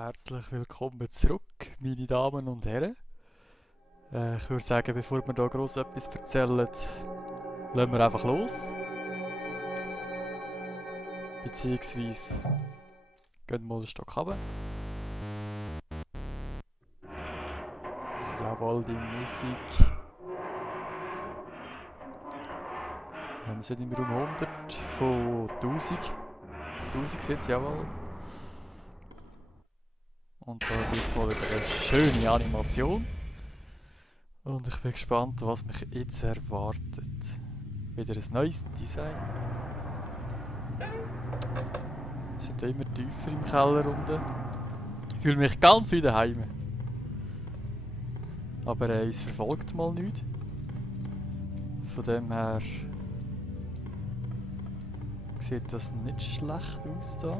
Herzlich willkommen zurück, meine Damen und Herren. Ich würde sagen, bevor wir hier gross etwas erzählen, lassen wir einfach los. Beziehungsweise gehen wir mal einen Stock runter. Jawohl, die Musik. Wir sind im Raum 100 von 1000. 1000 Sitze, jawohl. Und da gibt es mal wieder eine schöne Animation. Und ich bin gespannt, was mich jetzt erwartet. Wieder ein neues Design. Wir sind immer tiefer im Keller unten. Ich fühle mich ganz wie daheim. Aber uns verfolgt mal nichts. Von dem her sieht das nicht schlecht aus da.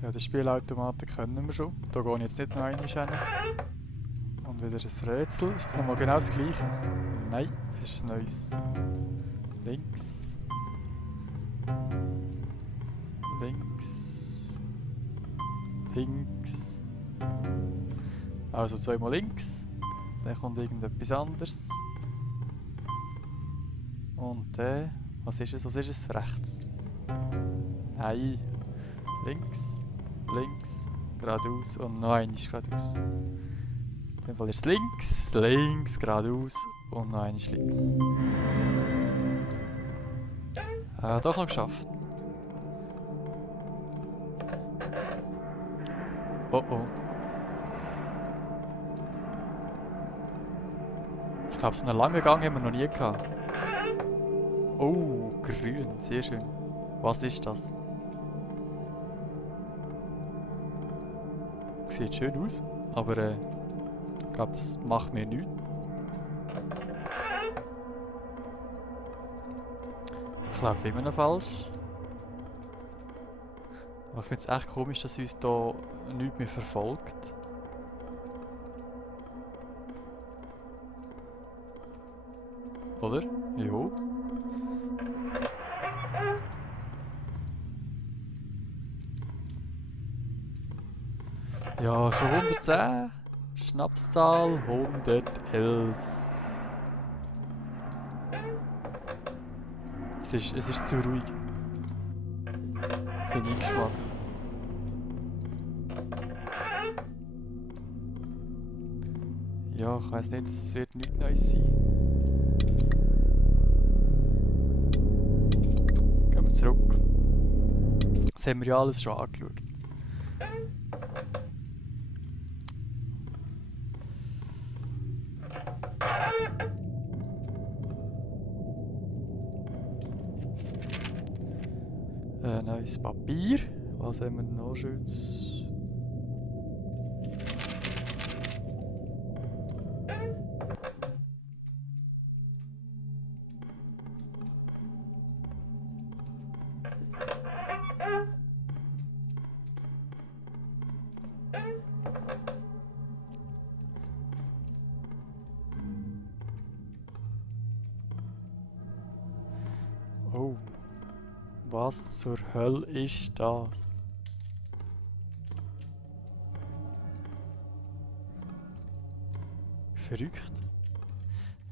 Ja, die Spielautomaten können wir schon. Da gehe ich jetzt nicht noch einmal hin. Und wieder ein Rätsel. Ist es nochmal genau das gleiche? Nein, es ist ein neues. Links. Links. Links. Also zweimal links. Dann kommt irgendetwas anderes. Und dann. Was ist es? Was ist es? Rechts. Nein. Links. Links. Geradeaus. Und noch einmal geradeaus. In dem Fall ist es links. Links. Geradeaus. Und noch einmal links. Doch noch geschafft. Oh oh. Ich glaube, so einen langen Gang haben wir noch nie gehabt. Oh, grün. Sehr schön. Was ist das? Sieht schön aus, aber ich glaube, das macht mir nichts. Ich laufe immer noch falsch. Aber ich finde es echt komisch, dass uns hier nichts mehr verfolgt. Oder? Jo. Ja, schon 110. Schnapszahl 111. Es ist zu ruhig. Für meinen Geschmack. Ja, ich weiss nicht, es wird nichts Neues sein. Gehen wir zurück. Das haben wir ja alles schon angeschaut. Neues Papier. Was haben wir noch Schönes? Oh. Was zur Hölle ist das? Verrückt.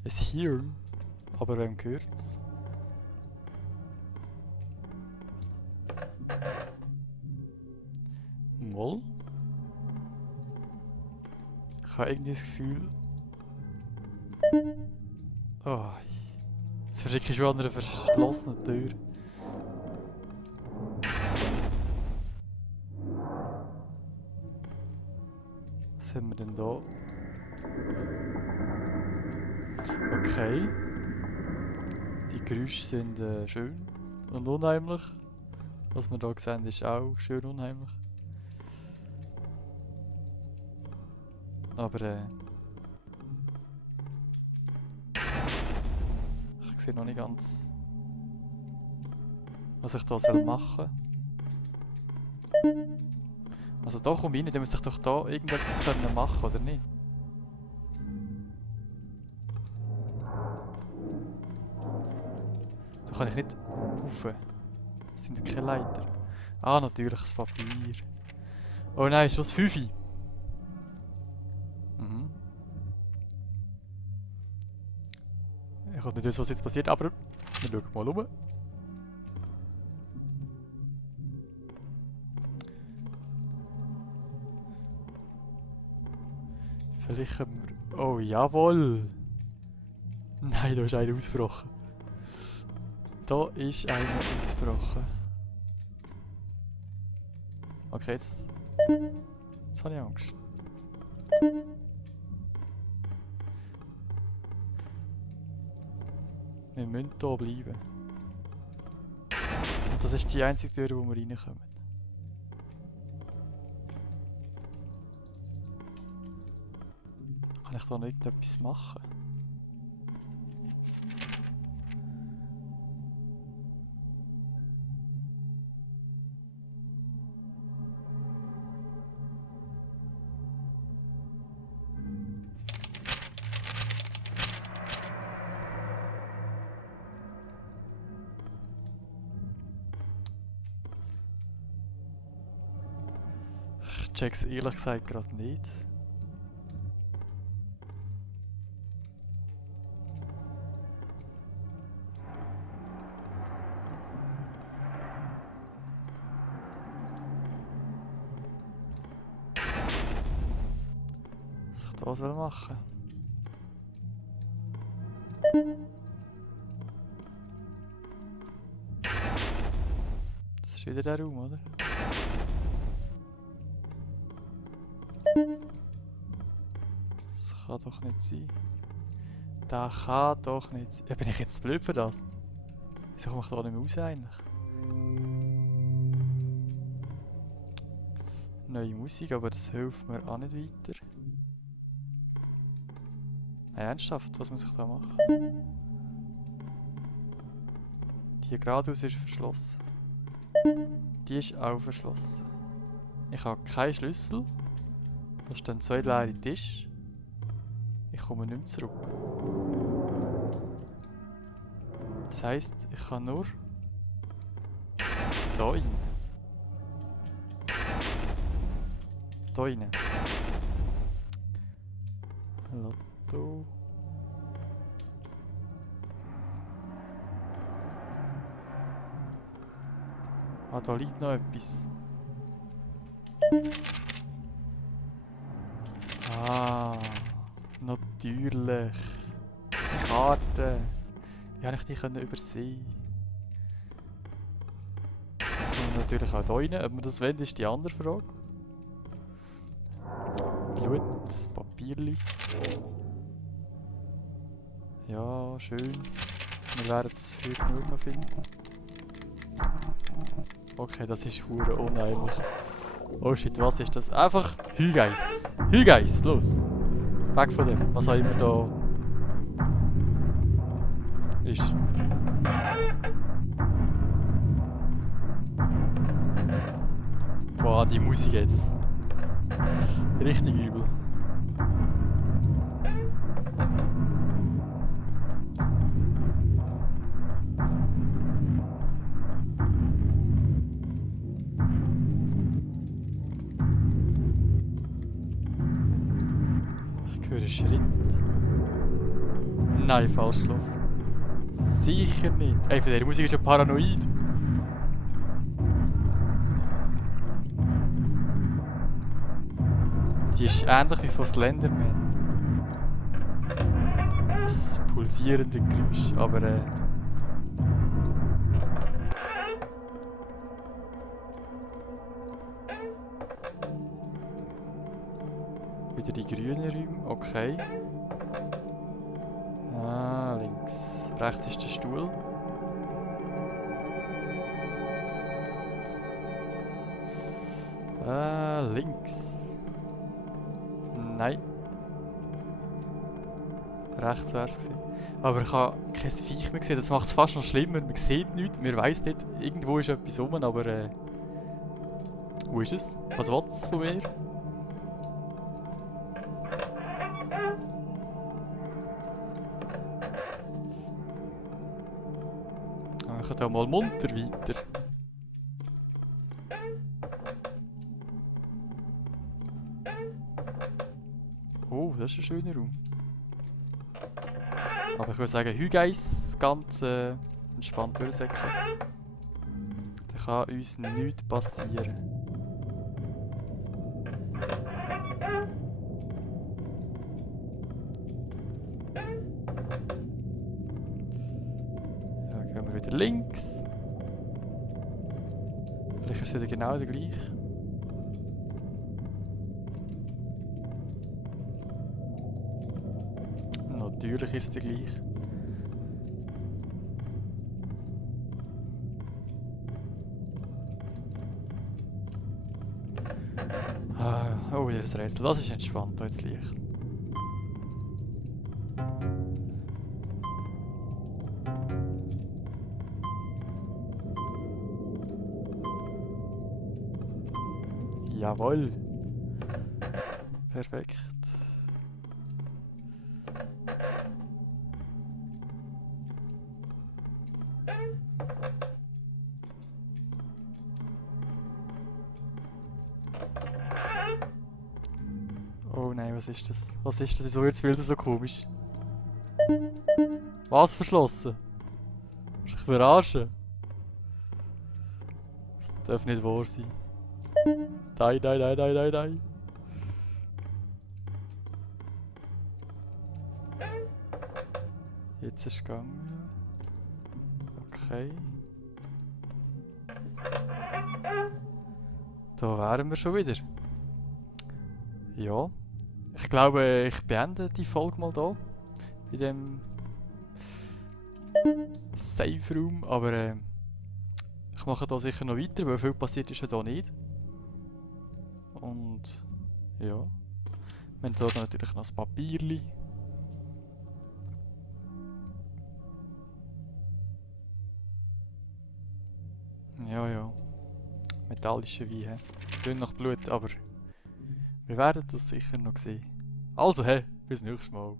Ein Hirn. Aber wem gehört's? Moll? Ich habe irgendwie das Gefühl... Oh. Das verstecke ich schon an einer verschlossenen Tür. Was haben wir denn da? Okay. Die Geräusche sind schön und unheimlich. Was wir hier sehen, ist auch schön unheimlich. Aber ich sehe noch nicht ganz, was ich da machen soll. Also da komme ich rein, dann muss ich doch da irgendetwas können machen, oder nicht? Da kann ich nicht rauf. Das sind ja keine Leiter. Ah, natürlich das Papier. Oh nein, ist was 5? Mhm. Ich weiß nicht wissen, was jetzt passiert, aber wir schauen mal um. Vielleicht können wir... Oh, jawohl! Nein, da ist einer ausgebrochen. Da ist einer ausgebrochen. Okay, jetzt habe ich Angst. Wir müssen hier bleiben. Und das ist die einzige Tür, wo wir reinkommen. Kann ich da noch irgendetwas machen? Ich check's ehrlich gesagt gerade nicht. Was ich da soll machen? Das ist wieder der Raum, oder? Das kann doch nicht sein. Das kann doch nicht sein. Ja, bin ich jetzt blöd für das? Wieso komme ich da nicht mehr raus eigentlich? Neue Musik, aber das hilft mir auch nicht weiter. Nein, ernsthaft, was muss ich da machen? Die geradeaus ist verschlossen. Die ist auch verschlossen. Ich habe keinen Schlüssel. Da stehen 2 leere Tische. Ich komme nicht mehr zurück. Das heisst, ich kann nur da rein. Da rein. Lotto. Ah, da liegt noch etwas. Ah, natürlich. Die Karte. Wie habe ich die können übersehen? Ich komme natürlich auch da rein. Ob wir das wollen, ist die andere Frage. Blut, das Papierli. Ja, schön. Wir werden es für genug noch finden. Okay, das ist hure unheimlich. Oh shit, was ist das? Einfach Hügeis. Hügeis, los! Weg von dem, was auch immer da ist. Boah, die Musik jetzt. Richtig übel. Ich höre Schritt. Nein, falsch gelaufen. Sicher nicht. Ey, von der Musik ist ja paranoid. Die ist ähnlich wie von Slenderman. Das pulsierende Geräusch, aber wieder die grünen Räume, okay. Ah, links. Rechts ist der Stuhl. Links. Nein. Rechts wäre es gewesen. Aber ich habe kein Viech mehr gesehen. Das macht es fast noch schlimmer. Man sieht nichts, man weiss nicht. Irgendwo ist etwas rum, aber Wo ist es? Was will es von mir? Ich kann da mal munter weiter. Oh, das ist ein schöner Raum. Aber ich würde sagen, Hügeis ganz entspannt durchsäckeln. Da kann uns nichts passieren. Ja, gehen wir wieder links. Vielleicht ist es wieder genau der gleiche. Natürlich ist es der gleiche. Oh, das Rätsel, das ist entspannt, jetzt Licht. Jawohl. Perfekt. Oh nein, was ist das? Was ist das? Wieso wird das Bild so komisch? Was verschlossen? Willst du dich verarschen? Das darf nicht wahr sein. Nein, nein, nein, nein, nein, nein. Jetzt ist es gegangen. Okay. Da wären wir schon wieder. Ja. Ich glaube, ich beende die Folge mal hier. In dem Safe Room. Aber ich mache da sicher noch weiter, weil viel passiert ist ja da nicht. Und ja. Wir haben hier natürlich noch das Papierli. Ja, ja. Metallische Wein. Dünn nach Blut, aber wir werden das sicher noch sehen. Also, hey, bis nächstes Mal.